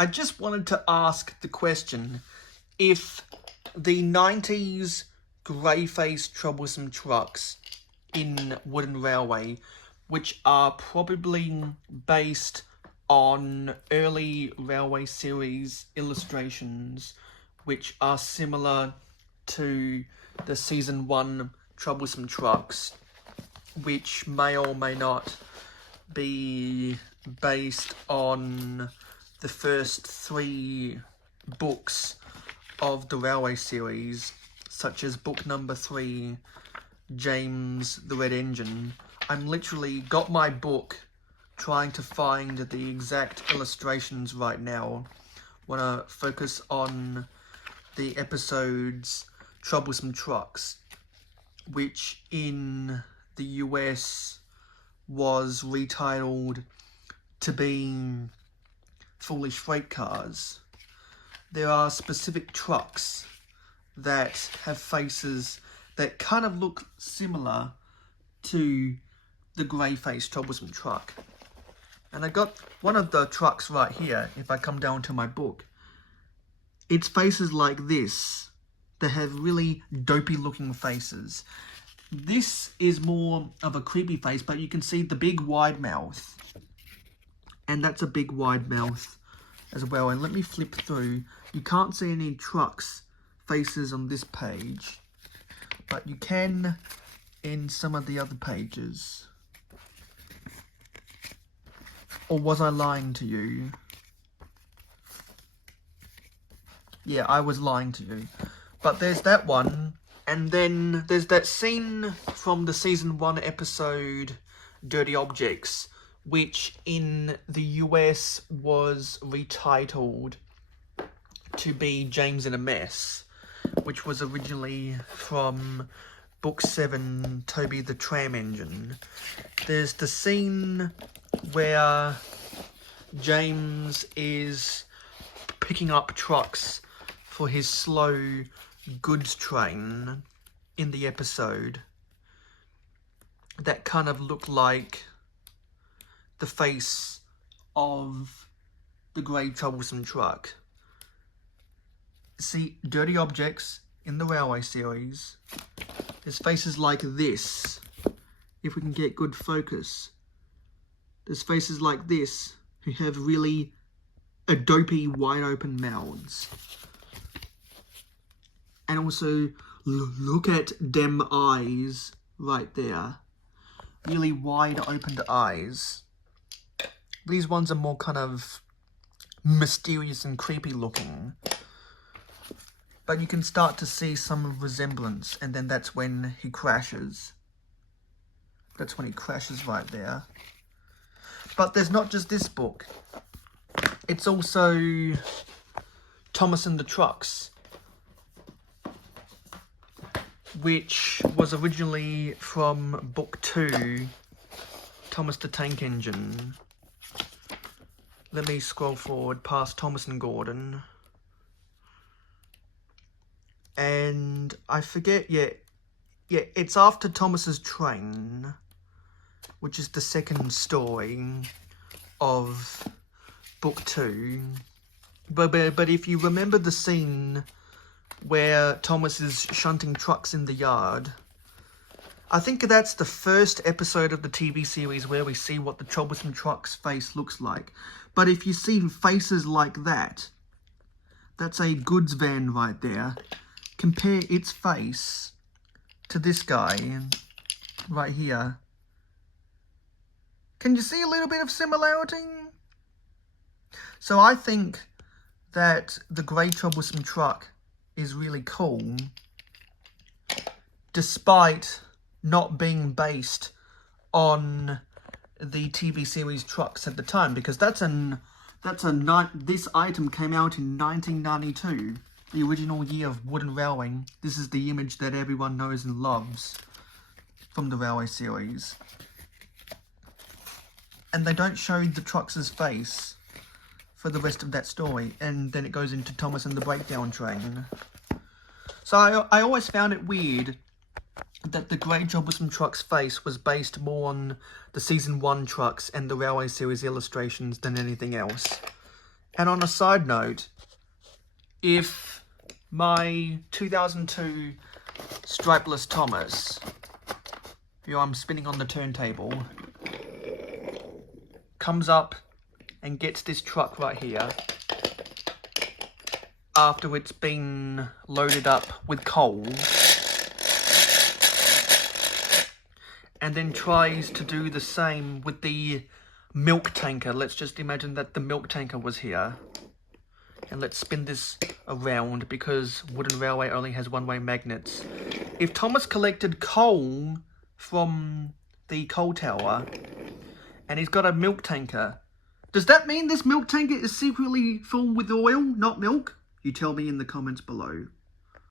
I just wanted to ask the question, if the 90s grey-faced troublesome trucks in Wooden Railway, which are probably based on early Railway series illustrations, which are similar to the Season 1 troublesome trucks, which may or may not be based on the first 3 books of the Railway series, such as book number 3, James the Red Engine. I'm literally got my book trying to find the exact illustrations right now. Want to focus on the episode's troublesome trucks, which in the US was retitled to be Foolish Freight Cars. There are specific trucks that have faces that kind of look similar to the grey-faced troublesome truck. And I got one of the trucks right here, if I come down to my book. It's faces like this that have really dopey looking faces. This is more of a creepy face, but you can see the big wide mouth. And that's a big wide mouth as well. And let me flip through. You can't see any trucks faces on this page, but you can in some of the other pages. Or was I lying to you? Yeah, I was lying to you. But there's that one, and then there's that scene from the Season 1 episode, Dirty Objects, which in the US was retitled to be James in a Mess, which was originally from Book 7, Toby the Tram Engine. There's the scene where James is picking up trucks for his slow goods train in the episode that kind of look like the face of the grey troublesome truck. See, Dirty Objects in the Railway series, there's faces like this, if we can get good focus. There's faces like this who have really dopey wide open mouths. And also, look at them eyes right there. Really wide opened eyes. These ones are more kind of mysterious and creepy looking. But you can start to see some resemblance, and then that's when he crashes. That's when he crashes right there. But there's not just this book. It's also Thomas and the Trucks, which was originally from Book 2, Thomas the Tank Engine. Let me scroll forward past Thomas and Gordon. And I forget, yeah, it's after Thomas's Train, which is the second story of Book 2. But if you remember the scene where Thomas is shunting trucks in the yard, I think that's the first episode of the TV series where we see what the troublesome truck's face looks like. But if you see faces like that, that's a goods van right there. Compare its face to this guy right here. Can you see a little bit of similarity? So I think that the grey troublesome truck is really cool, despite not being based on the TV series trucks at the time, because this item came out in 1992, the original year of Wooden Railway. This is the image that everyone knows and loves from the Railway series. And they don't show the trucks' face for the rest of that story, and then it goes into Thomas and the Breakdown Train. So I always found it weird that the grey troublesome truck's face was based more on the Season 1 trucks and the Railway series illustrations than anything else. And on a side note, if my 2002 stripeless Thomas, who I'm spinning on the turntable, comes up and gets this truck right here after it's been loaded up with coal, and then tries to do the same with the milk tanker. Let's just imagine that the milk tanker was here. And let's spin this around because wooden railway only has one-way magnets. If Thomas collected coal from the coal tower and he's got a milk tanker, does that mean this milk tanker is secretly full with oil, not milk? You tell me in the comments below.